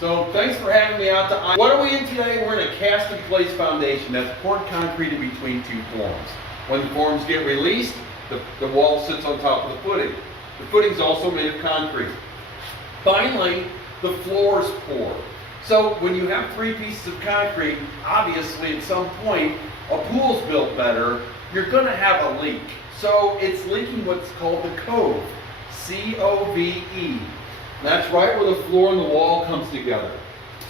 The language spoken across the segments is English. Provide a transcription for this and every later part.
So thanks for having me out to. What are we in today? We're in a cast-in-place foundation that's poured concrete in between two forms. When the forms get released, the wall sits on top of the footing. The footing is also made of concrete. Finally, the floor is poured. So when you have three pieces of concrete, obviously at some point a pool's built better, you're going to have a leak. So it's leaking what's called the COBE, C-O-V-E. That's right where the floor and the wall comes together.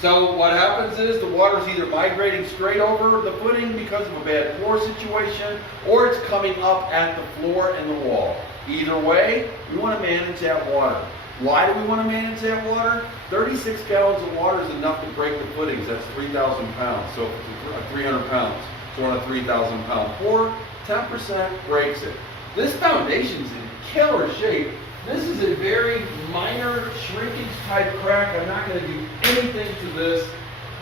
So what happens is the water's either migrating straight over the footing because of a bad floor situation, or it's coming up at the floor and the wall. Either way, we want to manage that water. Why do we want to manage that water? 36 gallons of water is enough to break the footings. That's 3,000 pounds. So if it's 300 pounds, so on a 3,000 pound pour, 10% breaks it. This foundation's in killer shape. This is a very minor shrinkage type crack. I'm not going to do anything to this.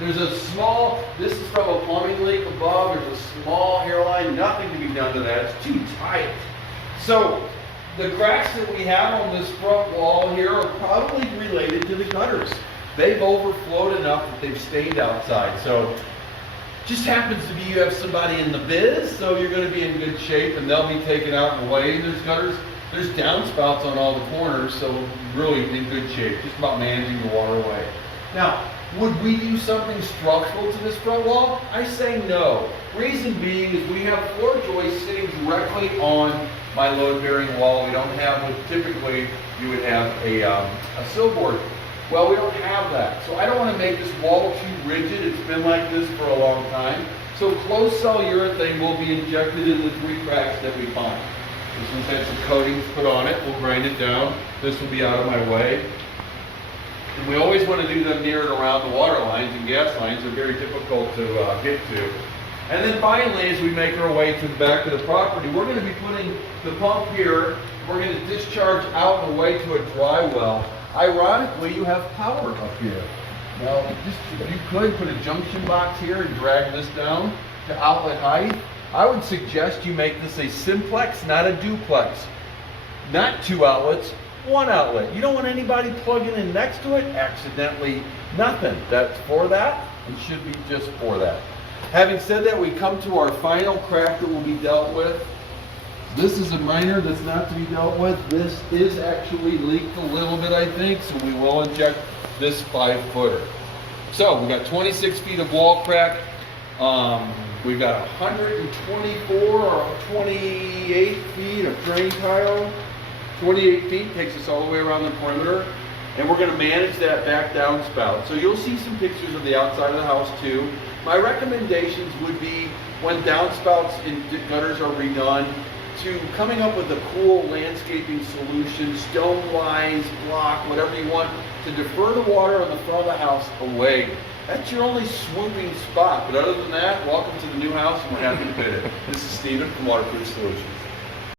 There's a small, this is from a plumbing leak above. There's a small hairline, nothing to be done to that. It's too tight. So the cracks that we have on this front wall here are probably related to the gutters. They've overflowed enough that they've stayed outside. So just happens to be you have somebody in the biz, so you're going to be in good shape and they'll be taken out and away. There's gutters. There's downspouts on all the corners, so really in good shape, just about managing the waterway. Now, would we do something structural to this front wall? I say no. Reason being is we have floor joists sitting directly on my load-bearing wall. We don't have what typically you would have a sill board. Well, we don't have that, so I don't want to make this wall too rigid. It's been like this for a long time. So closed cell urethane will be injected in the three cracks that we find. This one's had some coatings put on it. We'll grind it down. This will be out of my way. And we always want to do them near and around the water lines and gas lines. They're very difficult to get to. And then finally, as we make our way to the back of the property, we're going to be putting the pump here. We're going to discharge out and away to a dry well. Ironically, you have power up here. Now, if you could put a junction box here and drag this down to outlet height, I would suggest you make this a simplex, not a duplex. Not two outlets, one outlet. You don't want anybody plugging in next to it accidentally. Nothing. That's for that and should be just for that. Having said that, we come to our final crack that will be dealt with. This is a minor that's not to be dealt with. This is actually leaked a little bit, I think, so we will inject this 5-footer. So we've got 26 feet of wall crack. We've got 124 or 28 feet of drain tile. 28 feet takes us all the way around the perimeter. And we're going to manage that back downspout. So you'll see some pictures of the outside of the house too. My recommendations would be when downspouts and gutters are redone, to coming up with a cool landscaping solution, stone-wise, block, whatever you want, to defer the water on the front of the house away. That's your only swooping spot. But other than that, welcome to the new house and we're happy to fit it. This is Stephen from Waterproof Solutions.